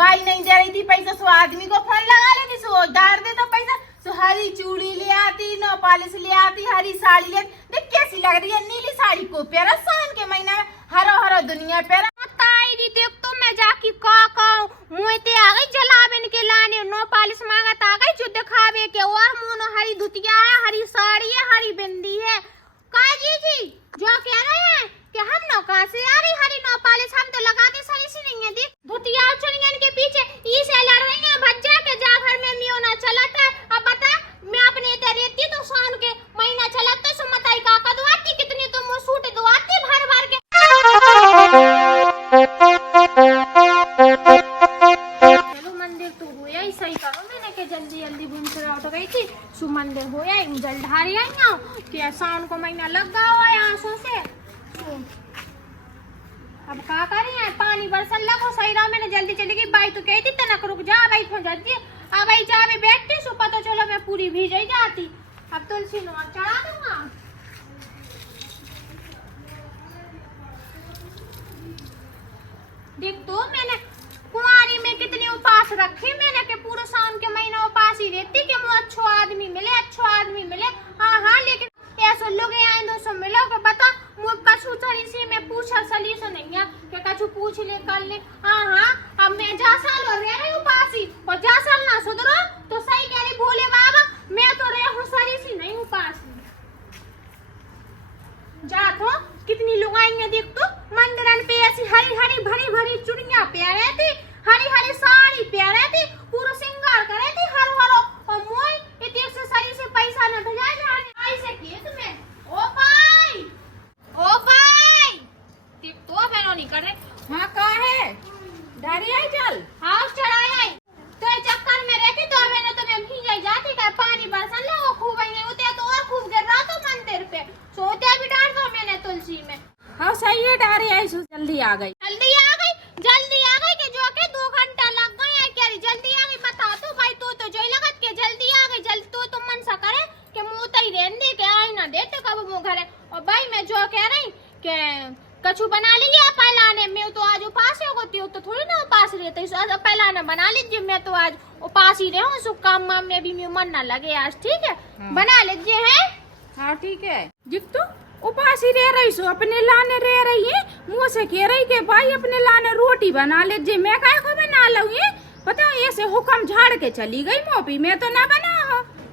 By नहीं दे रही थी पैसा, सो आदमी को फोन लगा लेती, सो डाल दे तो पैसा, सो हरी चूड़ी ले आती, नो पॉलिश ले आती, हरी साड़ी ले, देख कैसी लग रही है नीली साड़ी को प्यारा सावन के महीना में हरो हरो दुनिया प्यारा। ताई देख तो मैं जाकी का मुँहते आ गई जलावन के लाने, नो पॉलिश मांगत आ गई जो दिखावे के, और मुँह हरी धुतिया है, हरी साड़ी है, हरी बिंदी है। का जी जो कह रहे हैं कि हम नो कहाँ से आ रही हरी नो पॉलिश, हम तो लगाते सही सी नहीं है, देख धुतिया चुनियन के पीछे इसे लड़ रही है, भज्जा के जा घर में मियो ना चलता है। अब बता मैं अपने इधर रहती तो सावन के महीना चलता तो सुमताई का दुआती कितनी तो मुँह सूट दुआती भर भर के। चलो मंदिर तो होया ही, सही करो मैंने के जल्दी जल्दी बुनसरा उठ गई थी, सु मंदिर होया ही जल ढारी आई कि सावन को महीना लग गया हुआ है आंसू से। अब क्या करें यार, पानी बरसन लगो सही रहा, मैंने जल्दी चली गई, बाई तो कहती तनक रुक जा भाई खो जाती, अब भाई जा भी बैठती सु पता चलो मैं पूरी भीज ही जाती। अब तुलसी नोर चढ़ा दूंगा। देख तो मैंने कुंवारी में कितनी उपास रखी मैंने के पूरे सावन के महीना उपास ही रहती कि मुझे अच्छो आदमी मिले, अच्छो आदमी मिले। हाँ लेकिन ऐसा लोग आए दोस्तों मिलो के बता मुझे कछु सरी से मैं पूछा सली से नहीं है कि कछु पूछ ले कर ले। हाँ अब मैं जा साल हो रहा है उपास ही, और जा साल ना सुधरो तो सही कह रही भोले बाबा, मैं तो रह हूँ सरी सी नहीं उपास जा तो कितनी लोग आएंगे देख तो मंदिरन पे ऐसी हरी हरी भरी भरी चुड़िया प्यारे थी, हरी हरी साड़ी प्यारे थी, पूरा श्रृंगार करे थी हर हरो, और मोई इतने से सरी से पैसा न भेजा जाने ऐसे किए तुम्हें। ओ भाई देख तो मैंने नहीं करे। हाँ का है डारी आई चल हाउस चढ़ाई आई तो चक्कर में रहती तो मैंने तुम्हें भीग जाती का पानी बरसन ले वो खूब नहीं होते तो और खूब गिर रहा तो मंदिर पे सोते भी डाल दो मैंने तुलसी में। हाँ सही है डारी आई सु जल्दी आ गई के जो के 2 घंटा लग गए क्या जल्दी आ गई बता तो भाई तो जो लगत के जल्दी आ गई जल्दी तो मन सा करे कि मुंह तई रहने दे के आई ना देते कब मुंह घरे। और भाई मैं जो कह रही के कछु बना लीजिए पहलाने में तो आज उपास होती हो तो थोड़ी ना उपास रहते पहलाने बना लीजिए, मैं तो आज उपास ही रहूं सु काम वाम में भी मन ना लगे आज ठीक है। बना लीजिए है। हाँ ठीक है जितू उपास ही रह रही सो अपने लाने रह रही है, मुँह से कह रही के भाई अपने लाने रोटी बना लीजिए, मैं काय को बना लूँ ये पता ऐसे हुक्म झाड़ के चली गई मोपी, मैं तो ना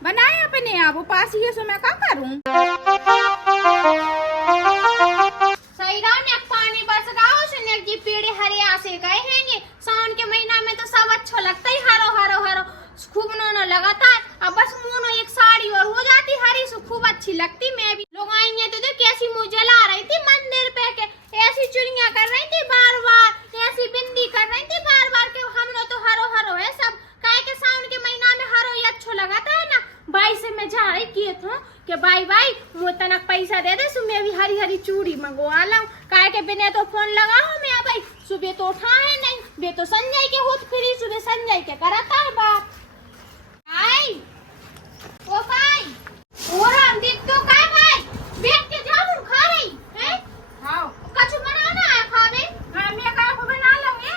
बनाए अपने आप उपास ही सो मैं क्या करूँ। सही रहा ने पानी बरस रहा उसने की पेड़ हरे आसे गए हैं, सावन के महीना में तो सब अच्छा लगता है हरो हरो हरो खूब नोना लगाता है। अब बस मुँह एक साड़ी और हो जाती हरी सो खूब अच्छी लगती। मैं भी लोग आएंगे तो देख कैसी मुँह जला रही थी मंदिर पे के, ऐसी चुड़ियां कर रही थी बार बार, ऐसी बिंदी कर रही थी बार बार के हम लोग तो हरो हरो है सब काहे के सावन के महीना में हरो ही अच्छा लगाता है ना। भाई से मैं जा रही किए थे कि भाई मुझे तनक पैसा दे दे सु मैं भी हरी हरी चूड़ी मंगवा लाऊं, काहे के बिना तो फोन लगाओ मैं भाई सुबह तो उठा है नहीं, बे तो संजय के होत फ्री सुबह संजय के कराता है बात। ओ भाई और हम देख तो का भाई बैठ के जामुन खा रही है। हाँ कछु बनाना है खावे। हाँ मैं काय को बना लूँगी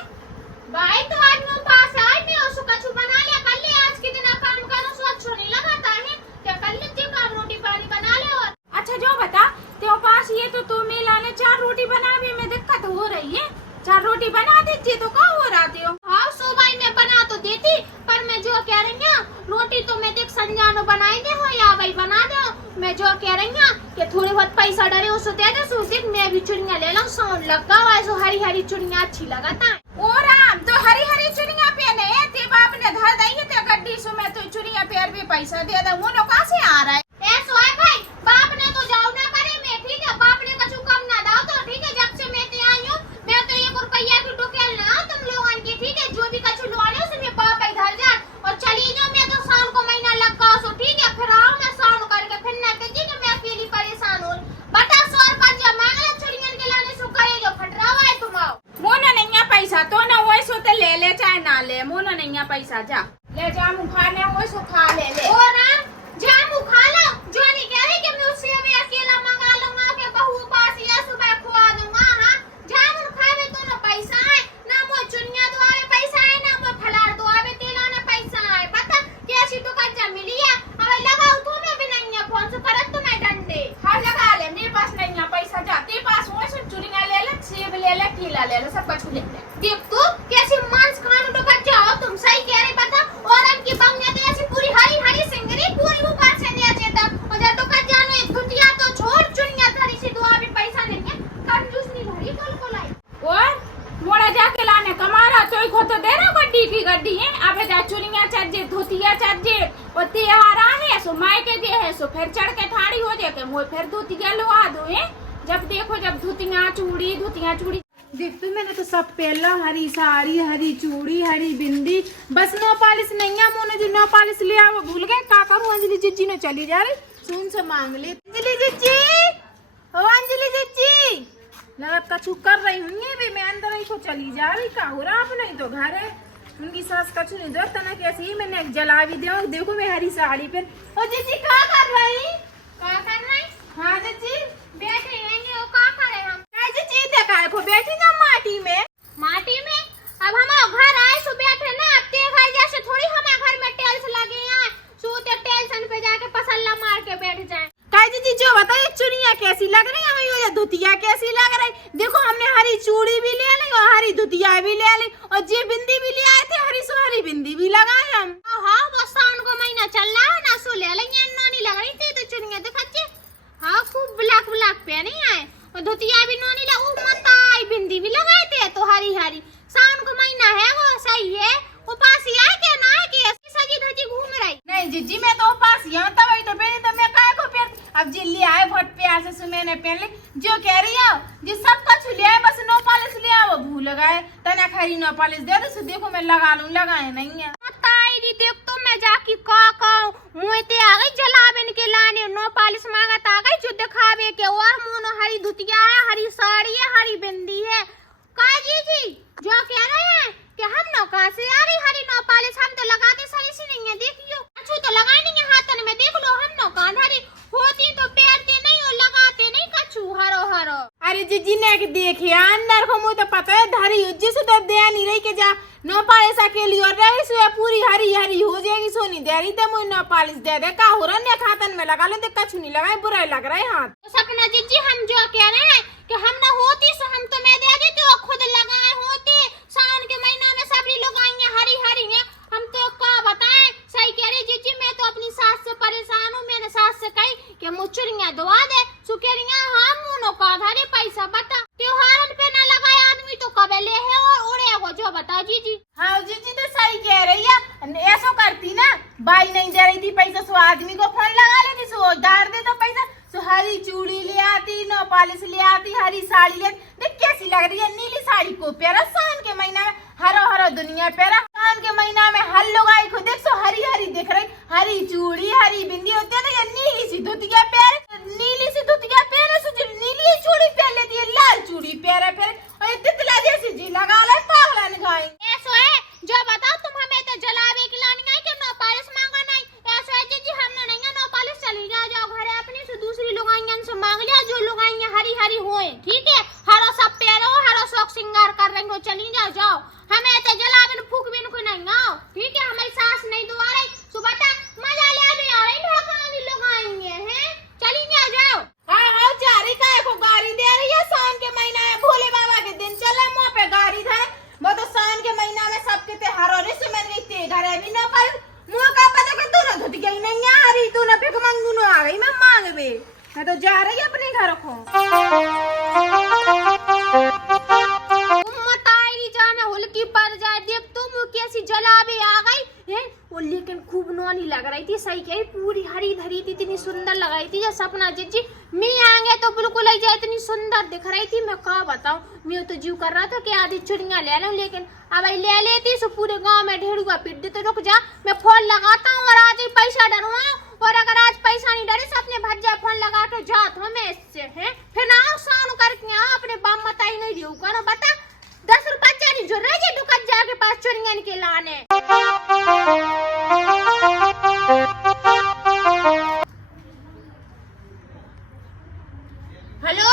भाई तो आज मेरे पास आज नहीं हो सो कछु बना लिया कर ले, आज के दिन काम करो सो अच्छा नहीं लगाता है क्या कर लेते काम रोटी पानी बना ले। और अच्छा जो बता तेरे पास ये तो तू मैं लाने 4 रोटी बनाने में दिक्कत हो रही है, 4 रोटी बना दीजिए तो क्या हो रहा थे। हाँ सो भाई मैं बना तो देती पर मैं जो कह रही हूँ रोटी तो मैं देख संजानो बनाई दे हो या भाई बना दो, मैं जो कह रही हूँ कि थोड़ी बहुत पैसा डरे उसको दे दे सो देख मैं भी चुड़िया ले लूँ साउंड लगा हुआ है सो हरी हरी चुड़िया अच्छी लगाता है। और राम तो हरी हरी चुड़िया पहने है ते बाप ने धर दी ते गड्डी सो मैं तो चुड़िया पैर भी पैसा दे दे वो लोग कहाँ से आ रहा है। ऐसो है भाई बाप ने तो जाओ ना करे मैं ठीक है, बाप ने कछु कम ना दाओ तो ठीक है, जब से मैं ते आई हूँ मैं तो 1 रुपया की टोकेल ना तुम लोगों की ठीक है, जो भी कछु लो आने उसमें बाप इधर जा और चली जाओ। मैं तो सावन को महीना लगा सो ठीक है, फिर आओ मैं सावन करके फिर ना कहिए कि मैं अकेली परेशान हो बता 100 रुपया जमा ले चुड़ियन के लाने सो करे जो फट रहा है तुम आओ। मोना नहीं है पैसा तो ना वो सो ते ले ले चाहे ना ले, मोना नहीं है पैसा जा ले जा मुँह खाने वो सो खा ले ले। और राम जामू खा लो जो नहीं कह रही कि मैं उससे भी अकेला मंगा लूंगा के बहू पास या सुबह खुआ दूंगा। हाँ जामुन खावे तो ना पैसा है ना वो चुनिया द्वारे पैसा है ना वो ठेला ले लो, सब कछु ले ले। देख तू कैसी मांस खाने तो कर जाओ तुम, सही कह रही पता। और इनकी बंगले तो ऐसी पूरी हरी हरी सिंगरी पूरी ऊपर से नीचे तक। और जब तो कर जानो एक दुतिया तो छोड़, चुनिया धरी सी दुआ भी पैसा नहीं है, कंजूस नहीं भरी कल लाई। और मोड़ा जाके लाने कमारा चोई को तो दे ना गड्डी की गड्डी है। अबे जा चुनिया चज्जे धोतिया चज्जे और त्योहार है सो मायके दे है सो फिर चढ़ के ठाड़ी हो जाके मोय फिर धोतिया लुआ दो है। जब देखो जब धोतिया चूड़ी देख तू मैंने तो सब पहला हरी साड़ी हरी चूड़ी हरी बिंदी, बस नो पालिश नहीं है। मोने जो नो पालिश ले आओ भूल गए का करूं। अंजलि जीजी ने चली जा रही सुन से मांग ले। अंजलि जीजी, ओ अंजलि जीजी, लगत कछु कर रही हूँ भी मैं अंदर ही को चली जा रही का हो रहा। अब नहीं तो घर है उनकी सास कछु नहीं दो तना कैसे ही मैंने जला भी दिया। देखो मैं हरी साड़ी पे। ओ जीजी क्या कर रही? हाँ जीजी बैठे हैं वो का करे हम। जीजी देखा है को बैठी ना माटी में। माटी में अब हम घर आए सो बैठे ना। अब ते घर जैसे थोड़ी हमारे घर में टेल्स लगे हैं सोते टेल्सन पे जाके पसल्ला मार के बैठ जाए। काय जीजी जो बताइए चुनिया कैसी लग रही है हमें, ये धुतिया कैसी लग रही। देखो हमने हरी चूड़ी भी ले ली और हरी धुतिया भी ले ली और जी बिंदी भी ले आए थे, हरी सो हरी बिंदी भी लगाए हम। हाँ वो सावन को महीना चल रहा है ना सो ले लेंगे। नानी लग रही थी तो चुनिया दिखाचे। हाँ खूब ब्लैक ब्लैक पहने आए और धोतिया भी नानी लगा मताई बिंदी भी लगाए थे तो हरी हरी। सावन को महीना है वो सही है। उपास आए क्या ना है कि सजी धजी घूम रही। नहीं जीजी मैं तो उपास ही हूँ तब तो पहले तो मैं काय को पहन। अब जी ले आए बहुत प्यार से मैंने पहन ली जो कह रही है जी सब कुछ ले आए, बस नो पालिश ले आओ भूल गए तना खरी नो पालिश दे दो। देखो मैं लगा लूं, लगाए नहीं है। ताई देख तो मैं जाकी का मुँहते आ गई जलावन के लाने। नो पालिश मांगत आ गई जो दिखावे के। और मोनो हरी धुतिया है हरी साड़ी है हरी बिंदी है। का जी जो कह रहे हैं कि हम नो कहाँ से आ रही हरी नो पालिश। हम तो लगाते सही सी नहीं है देखियो। अच्छू तो लगाई नहीं है हाथन में देख लो। हम नो कहाँ धरी होती तो पैरते नहीं और लगाते नहीं कछु हरो हरो। अरे जीजी ने देखे अंदर को मुझे तो पता है धरी जिस तो दे नहीं रही के जा नो पालिश अकेली और रही सो पूरी हरी हरी हो जाएगी। सोनी दे रही तो मुझे नो पालिश दे दे का हो रहा खातन में लगा ले तो कछु नहीं लगाए बुरा लग रहा है हाथ। तो सपना जीजी हम जो कह रहे हैं कि हम ना होती सो हम तो मैं दे देती और खुद लगाए होते। सावन के महीना में सभी लोग आएंगे हरी हरी है। हम तो क्या बताएं। सही कह रही जीजी मैं तो अपनी सास से परेशान हूँ। मैंने सास से कही कि मुचुरियाँ दुआ दे सुकेरियाँ हम मुनो का धरे पैसा बता। त्योहार पे ना लगाए आदमी तो कब ले है और उड़े वो जो बता जीजी। हाँ जीजी तो सही कह रही है। ऐसा करती ना बाई नहीं दे रही थी पैसा सो आदमी को फोन लगा लेती सो डाल दे तो पैसा सो हरी चूड़ी ले आती नो पालिश ले आती हरी साड़ी ले। देख कैसी लग रही है नीली साड़ी को प्यारा। सावन के महीना में हरो हरो दुनिया प्यारा। सावन के महीना में हर लोग आई को देख सो हरी हरी दिख रही। हरी चूड़ी हरी बिंदी होती है ना नीली सी धुतिया प्यारे नीली सी धुतिया प्यारे सो नीली चूड़ी पहन लेती है लाल चूड़ी प्यारा प्यारे और तितला जैसी जी लगा ले पागल गाय। ऐसो है जो बताओ तुम हमें तो जलावे की लानी है कि नो पालिश मांगा नहीं। ऐसो है जीजी हमने नहीं है नो पालिश चली जाओ घर अपनी से दूसरी लोग आएंगे से मांग लिया जो लोग आएंगे हरी हरी होए ठीक है। हरो सब प्यारो हरो शौक श्रृंगार कर रही हो चली जाओ। हमें तो जलावन फूक बिन को नहीं आओ ठीक है। हमारी सास नहीं दुआ रही सुबह मजा ले आ रही लोग आएंगे हैं चली जाओ। हाँ जा रही का को गाड़ी दे रही है। सावन के महीना में भोले बाबा के दिन चले मुँह पे गाड़ी था वो तो सावन के महीना में सबके त्योहार हो रहे से मैंने गई घर अभी न पर मुँह का पता कर तू ना धुत गई नहीं आ रही तू ना भिख मंगू न आ गई मैं मांग बे मैं तो जा रही अपने घर को। हुलकी पर जाए देख तुम कैसी जलावे आ गई है। वो लेकिन खूब नौनी लग रही थी सही कही पूरी हरी धरी थी इतनी सुंदर लग रही थी। जब सपना जीजी मैं आएंगे तो बिल्कुल ही जाए इतनी सुंदर दिख रही थी। मैं क्या बताऊं मैं तो जीव कर रहा था कि आधी चुड़ियां ले लूं लेकिन अब ले लेती सो पूरे गांव में ढेरुआ पीट दे। तो रुक जा मैं फोन लगाता हूँ और आज ही पैसा डरवाऊं और अगर आज पैसा नहीं डरे अपने भज्जा फोन लगा के जात हमें इससे है फिर ना साउंड करके आओ अपने बम बताई नहीं दियो करो बता 10 रुपया चारी जो रह जाए दुकान जाके पास चुड़ियां के लाने। हेलो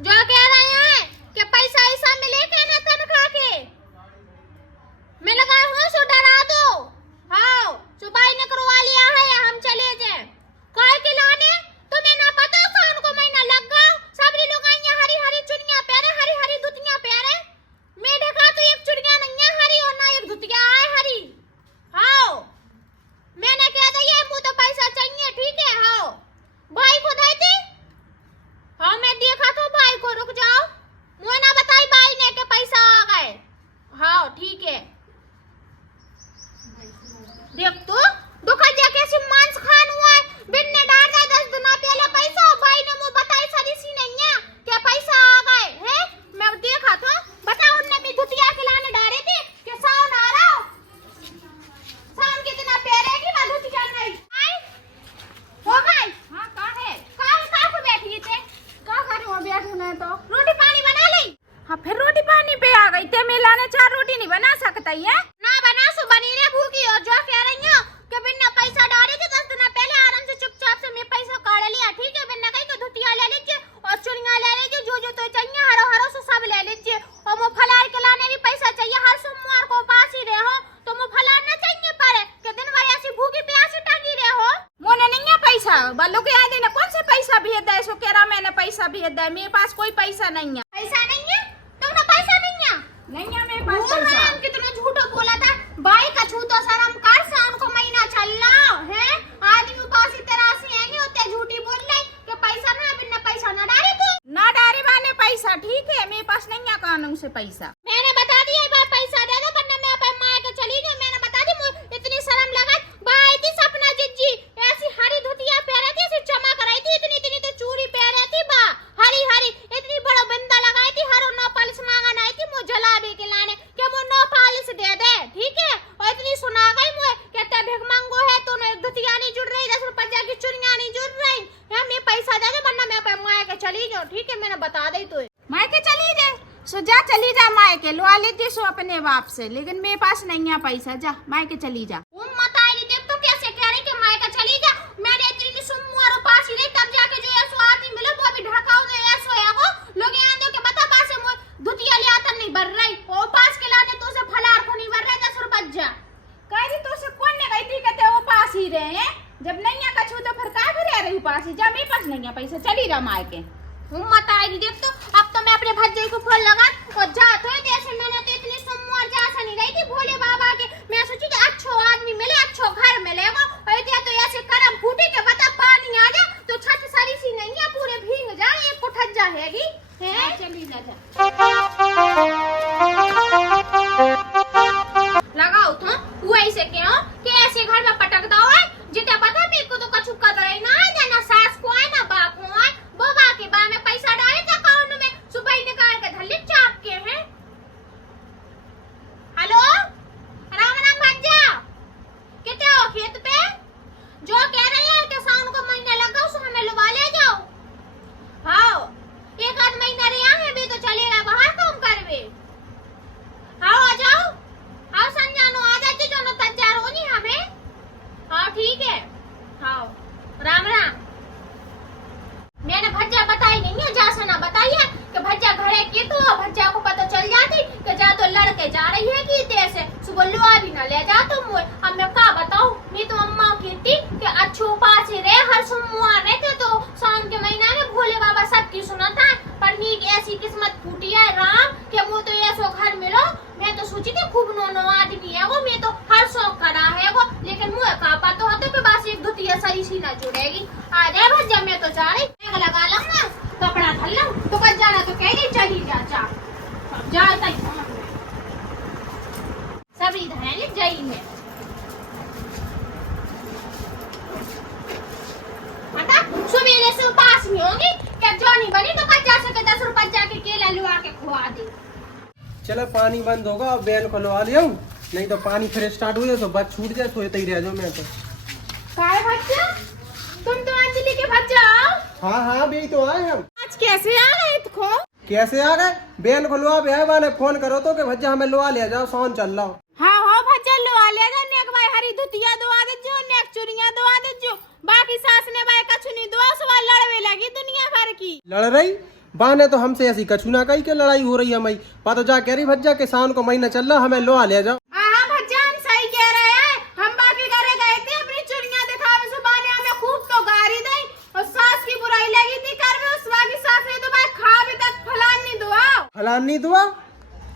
जो कह रहे हैं कि पैसा ऐसा मिले क्या ना तनख्वाह के मैं लगा हूँ सो डरा दो। हाँ सुबाई ने करवा लिया है हम चले जाए काय के लाने। तुम्हें ना पता सावन को महीना लग गया सब लोग आएंगे हरी हरी चुनिया पहने हरी हरी पानी पे आ गई ते मेला ने 4 रोटी नहीं बना सकता है ना बना सो बनी रे भूखी। और जो कह रही हो कि बिना पैसा डाले थे 10 दिन पहले आराम से चुपचाप से मैं पैसा काढ़ लिया, ठीक है। बिना कहीं को धुतिया ले लीजिए और चुड़िया ले लीजिए, जो तो चाहिए हरो हरो सो सब ले लीजिए। और वो फलार के लाने भी पैसा चाहिए, हर सोमवार को पास ही रहे हो तो वो फलार ना चाहिए पर कि दिन भर ऐसी भूखी प्यासी टंगी रहे हो। मोने नहीं है पैसा, बालों के आदि ने कौन से पैसा भेज दे, सो कह रहा मैंने पैसा भेज दे, मेरे पास कोई पैसा नहीं है। पैसा नहीं है? तुमने पैसा नहीं है? नहीं है मेरे पास पैसा। कितना झूठो बोला था भाई का छूतो शर्म कर, शाम को महीना चल रहा है आदमी उपास की तरह से है नहीं होते, झूठी बोल रही कि पैसा ना बिना पैसा ना डाले थे ना डारे बाने पैसा, ठीक है मेरे पास नहीं है कानून से पैसा। मैंने बता दिया भाई पैसा दे दो वरना मैं अपने माँ के चली गई। मैंने बता दी मुझे इतनी शर्म लगा। भाई थी सपना जिज्जी ऐसी हरी धुतिया पहने थी, ऐसी चमक रही थी, इतनी इतनी तो चूड़ी पहने थी बा हरी हरी, इतनी बड़ा बिंदा लगाई थी, हर नो पालिश मांगन आई थी मुझे जलाबी के लाने कि मुझे नो पालिश दे दे, ठीक है। और इतनी सुना गई मुझे कहते भिख मांगो है तो धुतिया नहीं जुड़ रही, 10 रुपया की चुड़िया नहीं जुड़ रही है, मैं पैसा दे दो वरना मैं अपने माँ के चली जाऊँ, ठीक है। मैंने बता दी तो मायके चली जाए सो जा, चली जा मायके, लुआ लेती सो अपने बाप से, लेकिन मेरे पास नहीं है पैसा, जा मायके चली जा। मत आई देख तो कैसे कह रही कि माँ का चली जा। मैंने इतनी सोमवार पास ही रही तब जाके जो ऐसो आदमी मिले वो भी ढकाओ दे ऐसो है वो लोग यहाँ दो के बता पास है धुतिया ले आता नहीं भर रही और पास के लाने तो से फलार को नहीं भर रहा 10 रुपया कह दी तो से कौन ने कही थी कहते वो पास ही रहे हैं, जब नहीं है कछु तो फिर का रह रही पास ही, जा मेरे पास नहीं है पैसा, चली जा मायके। मत आई देख तो अब तो मैं अपने भज्जे को फोन लगा और जा तो जैसे मैंने तो इतनी सोमवार जा नहीं रही थी भोले बाबा के, मैं सोची कि अच्छो आदमी मिले अच्छो घर मिले वो तो ऐसे करम फूटे के बता पानी आ जाए तो छत सारी सी नहीं है पूरे भीग जाए एक कुठज जाएगी है। चली जा लगाओ तो वो ऐसे क्यों कि ऐसे घर में पटक दो है जितना पता मेरे को तो कछु कदर ही ना है ना सास को है ना बाप को है वो बा के बा में पैसा डाले था अकाउंट में सुबह ही निकाल के धल्ले चाप के हैं। हेलो राम राम भज्जा कितने हो खेत पे जो कह रहे हैं कि शाम को महीना लगा उस हमें लुबा ले जाओ। हाँ 1 आध महीना रहा है भी तो चलेगा बाहर काम करवे। हाँ आ जाओ हाँ संजानो आ जाते जो न तज्जार हो नहीं हमें। हाँ ठीक है हाँ राम राम। मैंने भज्जा बताई नहीं है जा सुना बताइए कि भज्जा घरे की तो भज्जा को पता चल जाती कि जा तो लड़के जा रही है कि तेरे सुबह लुआ भी ना ले जा तुम। अब मैं क्या बताऊँ मैं तो अम्मा कहती कि अच्छो पास ही रहे हर सोमवार रहते तो शाम के महीना में भोले बाबा सबकी सुनाता है पर नी ऐसी किस्मत फूटी है राम कि वो तो ऐसो घर मिलो। मैं तो सोची थी खूब नो आदमी है वो मैं तो हर शौक करा है वो लेकिन मुँह कापा तो होते पे बस एक धुतिया सही सी ना जुड़ेगी। आ जाए भज्जा मैं तो जा रही लगा लूंगा कपड़ा धल लूं तो कल जाना तो कह रही चली जा जा सब इधर है जई में सुबह से पास में होगी क्या जो नहीं बनी तो कल जा सके 10 रुपया जाके केला लुआ के खुआ दे। चलो पानी बंद होगा और बैल को लगा लिया नहीं तो पानी फिर स्टार्ट हुए तो बस छूट जाए सोते ही रह जाओ। मैं तो काय भज्जा तुम तो अंजलि के भज्जा हाँ हाँ भी तो आए हम। आज कैसे आ गए तुमको? कैसे आ गए बैल को लुआ भी है ने फोन करो तो कि भज्जा हमें लुआ ले जाओ सोन चल रहा। हाँ हाँ भज्जा लुआ ले जा नेक भाई हरी धुतिया दुआ दे जो नेक चुड़िया दुआ दे जो बाकी सास ने भाई कछु नहीं दुआ सवाल लड़वे लगी दुनिया भर की लड़ रही बा ने तो हमसे ऐसी कछु ना कही के लड़ाई हो रही है मई पता जा कह रही भज्जा किसान को महीना चल रहा हमें लुआ ले जाओ। हाँ भज्जा हम सही कह रहे हैं हम बाकी घरे गए थे अपनी चुड़िया दिखावे सुबह ने हमें खूब तो गारी दी और सास की बुराई लगी थी कर में उस बाकी सास ने तो भाई खा भी तक फलानी दुआ फलानी दुआ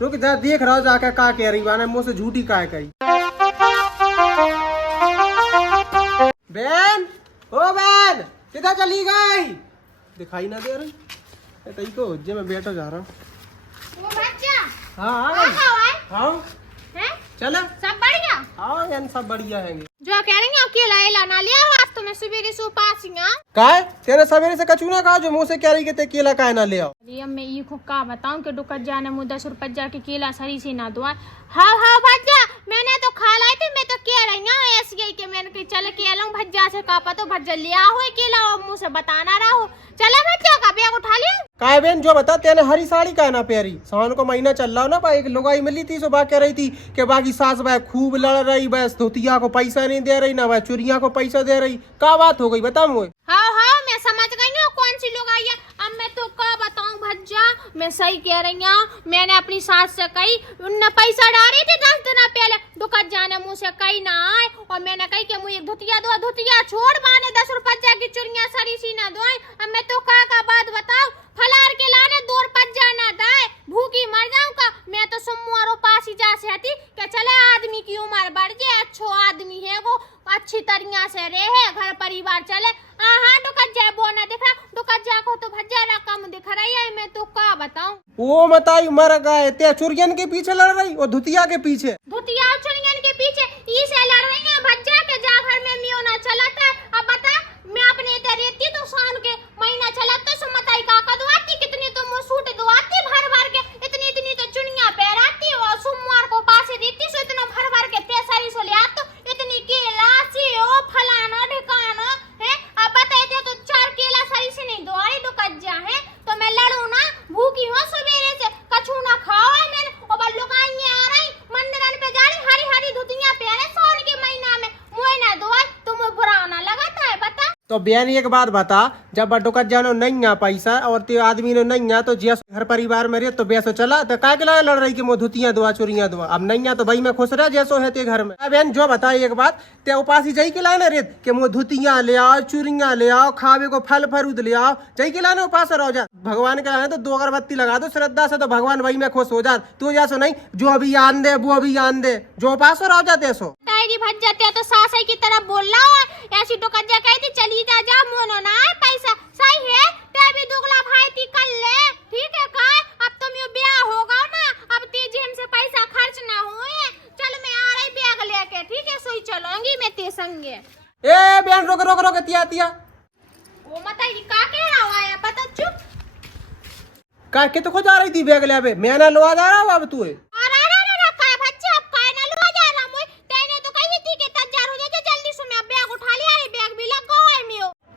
रुक जा देख रहा जाके का कह रही बाने मुँह से झूठी का कही। बहन ओ बहन किधर चली गई दिखाई ना दे रही तई को जे मैं बैठो जा रहा हूँ। वो बच्चा हाँ हाँ हैं चलो सब बढ़िया हाँ यान सब बढ़िया हैंगे। जो कह रही हैं अकेला एला ना लिया आज तो मैं सवेरे सो पास ही काय तेरे सवेरे से कचू ना कहा जो मुँह से कह रही कि केला काय ना ले आओ। अरे अब मैं ये को का बताऊं कि डुकर जाने मुँह 10 रुपया जाके केला सरी से ना दुआ। हाँ हाँ भज्जा मैंने तो खा लाई थी मैं तो कह रही हूँ ऐसी के मैंने कि चल के लाऊं भज्जा से कापा तो भज्जा ले आओ के लाओ मुंह से बताना रहो। चला भज्जा का बैग उठा लिया। काय बहन जो बता तेने हरी साड़ी का ना पहरी, सावन को महीना चल रहा ना भाई, एक लुगाई मिली थी सुबह कह रही थी कि बाकी सास भाई खूब लड़ रही, बस धोतिया को पैसा नहीं दे रही ना भाई चुरिया को पैसा दे रही, क्या बात हो गई बता मुझे। हाँ मैं समझ गई ना कौन सी लोग आई है। अब मैं तो क्या बताऊं भज्जा, मैं सही कह रही हूँ। मैंने अपनी सास से कही, उनने पैसा डाले थे 10 दिन पहले, दुकान जाने मुँह से कही ना आए और मैंने कही कि मुझे धोतिया दो, धोतिया छोड़ माने 10 रुपया की चुरिया सरी सी ना दो। अब मैं तो का बात बताओ, फलार के लाने 2 रुपया ना दाए, भूखी मर जाऊं का। मैं तो सोमवारों पास ही जा से हती कि चले आदमी की उम्र बढ़ जाए, अच्छो आदमी है वो, अच्छी तरीका से रहे, घर परिवार चले। हाँ दुकज्जा बोना दिख रहा, दुकज्जा को तो भज्जा रकम दिख रही है। मैं तो क्या बताऊं। वो मताई मर गए ते चुरियन के पीछे लड़ रही और धुतिया के पीछे, धुतिया चुरियन के पीछे इसे लड़ रही है भज्जा के जा घर में मियो ना चलता है। अब बता मैं अपने ते रहती तो शान के महीना चलता सुमताई काका दुआती कितनी तो मुंह सूट दुआती भर भर के, इतनी तो चुनिया पहराती और सोमवार को पास रहती सो इतना भर भर के ते सारी सो ले तो इतनी केला सी ओ फलाना ढिकाना है। अब बताते तो 4 केला सारी से नहीं दुआई दुकज्जा है तो मैं लड़ू ना, भूखी हूँ सवेरे से, कछु ना खाओ है मैंने। और बल्लो काई आ रही मंदिरन पे जा रही हरी हरी धुतिया पहने सावन के महीना में, मुझे ना दुआई तुम बुरा ना लगाता है बता। तो बहन एक बात बता, जब बटुकत जानो नहीं आ पैसा और ते आदमी ने नहीं आ तो जैस घर परिवार में रहे तो बेसो चला तो काय के लड़ रही कि मो धुतियां दुआ चुरियां दुआ, अब नहीं आ तो भाई मैं खुश रह जैसो है ते घर में। बहन जो बता एक बात, ते उपासी जाई के लाने रे कि मो धुतियां ले आओ, चुरियां ले आओ, खावे को फल फरूद ले आओ, जाई के लाने उपास रहो जा। भगवान के लाने तो 2 अगरबत्ती लगा दो श्रद्धा से तो भगवान भाई में खुश हो जा। तू जैसो नहीं जो अभी आन दे वो अभी आन दे, जो उपास रहो जाते सो ताई भज जाते तो सास की तरफ बोल रहा है ऐसी दुकज्जा कहती चली जा मोनो ना पैसा सही है ते भी दुगला भाई ती कर ले ठीक है का। अब तुम यो ब्याह होगा ना, अब तेजी हमसे पैसा खर्च ना हुए, चल मैं आ रही बैग लेके ठीक है, सोई चलूंगी मैं ते संगे। ए बहन रोक रोक रोक तिया तिया ओ मताई का कह रहा है पता चुप का के तो खो जा रही थी बैग ले आवे, मैं ना लो आ जा रहा हूं अब तू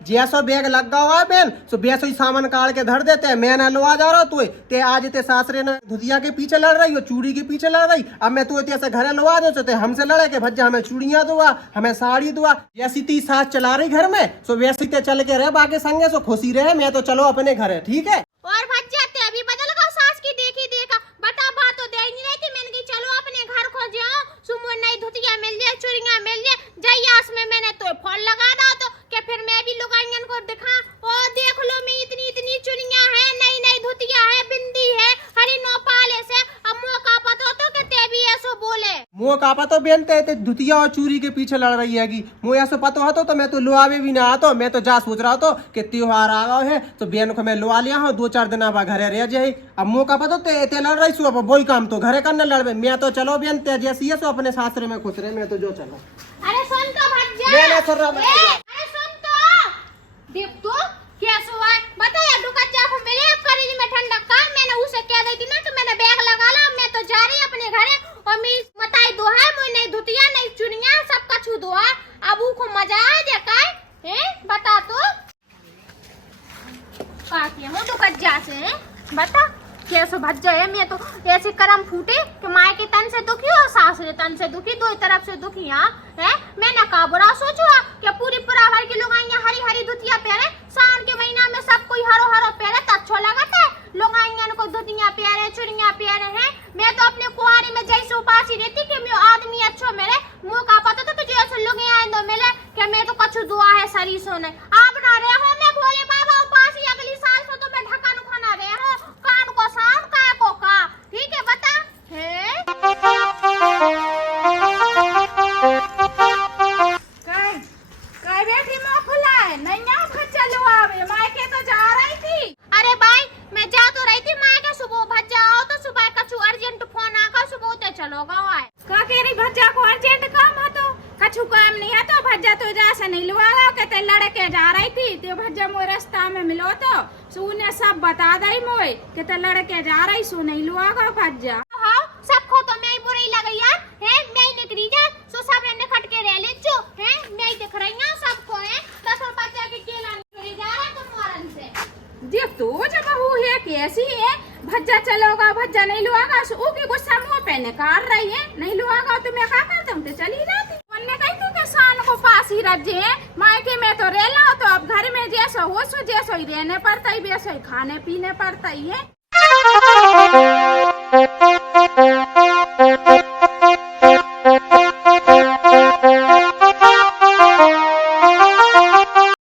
जैसो बैग लगा हुआ है बहन तो वैसे ही सामान काट के धर देते हैं। मैं ना लो आ जा रहा हूँ ते आज ते सासरे ने धुतिया के पीछे लड़ रही हो, चूड़ी के पीछे लड़ रही, अब मैं तू ऐसे घरे लो आ दे हमसे लड़े के भज्जा हमें चूड़ियां दुआ हमें साड़ी दुआ। जैसी ती सास चला रही घर में सो वैसे ते चल के रहे बाकी संगे सो खुशी रहे, मैं तो चलो अपने घर ठीक है। और भज्जा ते अभी बदल गया सास की देखी देखा बता बात तो दे नहीं रही थी, मैंने कही चलो अपने घर खो जाओ, सुमो नई धुतिया मिल जाए चूड़ियां मिल जाए जयास में मैंने तो फॉल लगा दा तो कि फिर मैं भी लुगाइयन को दिखा ओ देख लो मैं इतनी चुनिया है, नई नई धुतिया है, बिंदी है, हरी नौपाले से। अब मुंह का पता तो कि ते भी ऐसो बोले मुंह का पता बहन ते धुतिया और चूड़ी के पीछे लड़ रही है मुझे ऐसा पता हो तो मैं तो लुआवे भी ना आता, मैं तो जा सोच रहा तो कि त्योहार आ गए है तो बहन को मैं लुआ लिया हूँ 2-4 दिन अब घरे रह जाए। अब मुंह का पता ते लड़ रही सो वही काम तो घरे करने लड़ मैं तो चलो बहन ते जैसी है सो अपने सासरे में खुश रहे, मैं तो जो चलो। अरे सुन तो भज्जा मैं सुन रहा अरे सुन तो देख तो कैसे हुआ है बता यार दुकज्जा को मिले करीज में ठंडा का। मैंने उसे कह रही थी ना कि मैंने बैग लगा ला, मैं तो जा रही अपने घरे और मैं मताई दो है मुझे नहीं धुतिया नहीं चुनिया सब कछु दो है। अब को मजा आ जाए का है बता तो काकी हूं दुकज्जा से बता कैसे भज्जा है। मैं तो ऐसे करम फूटे कि माए के तन से दुखी और सास के तन से दुखी, दो तरफ से दुखी है। मैंने का बुरा सोचो कि पूरी पुरावर के लोग आइया हरी हरी धुतिया पहने, सावन के महीना में सब कोई हरो हरो पहने तो अच्छा लगता है, लोग आइया को धुतिया पहने चुड़िया पहने हैं। मैं तो अपने कुआरी में जैसे उपासी रहती कि मैं आदमी अच्छो मेरे मुंह का पता तो तुझे ऐसे लोग आए मिले कि मैं तो कछु दुआ है सरी सोने आप ना रहे हो। मैं बोले बाबा उपासी अगली साल से तो मैं ढक्कन खाना रहे हो कान को शाम का को का ठीक है बता काय बैठी मुंह खुला है नहीं ना भज्जा लो आवे माय के तो जा रही थी। अरे भाई मैं जा तो रही थी माय के सुबह भज्जा आओ तो सुबह कछु अर्जेंट फोन आका सुबह ते चलो गाँव आए का कह रही भज्जा को अर्जेंट काम हो तो कछु काम नहीं है तो भज्जा तो जा से नहीं लुआ के ते लड़के जा रही थी तो भज्जा मोए रास्ता में मिलो तो सुने सब बता दई मोए कि ते लड़के जा रही सु नहीं लुआ भज्जा हाँ सबको तो मैं ही बुरी लगी यार है मैं ही निकली जा देख तो जब बहू है कैसी है, भज्जा चलोगा भज्जा नहीं लुआगा, वो की गुस्सा मुंह पे निकाल रही है, नहीं लुआगा तो मैं क्या करता हूँ, तो चली जाती। उनने कही तू के शान को पास ही रख जे, मायके में तो रह लो, तो अब घर में जैसा हो सो जैसा ही रहने पड़ता ही, वैसा ही खाने पीने पड़ता ही है।